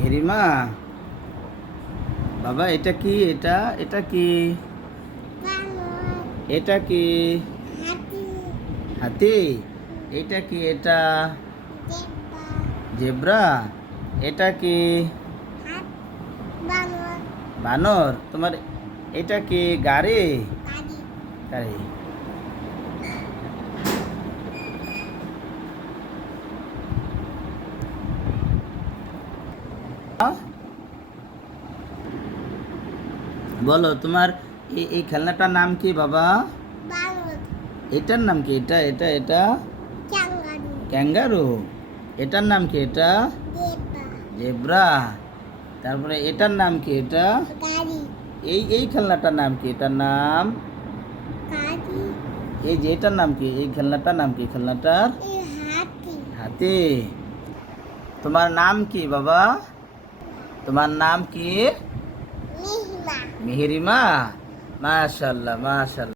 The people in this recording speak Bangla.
মেহেরিমা, বাবা এটা কি? এটা এটা কি? এটা কি? হাতি। এটা কি? এটা জেব্রা। এটা কি? বানর। তোমার এটা কি? গাড়ি। গাড়ি। বলো তোমার এই খেলনাটার নাম কি বাবা? এটার নাম কি? এটা এটা এটা ক্যাঙ্গারু। এটার নাম কি? এটা জেব্রা। তারপরে এটার নাম কি? এটা এই খেলনাটার নাম কি? এটার নাম এই যে এটার নাম কি? এই খেলনাটার নাম কি? খেলনাটার হাতি। তোমার নাম কি বাবা? তোমার নাম কি? মেহেরিমা। মাশাআল্লাহ মাশাআল্লাহ।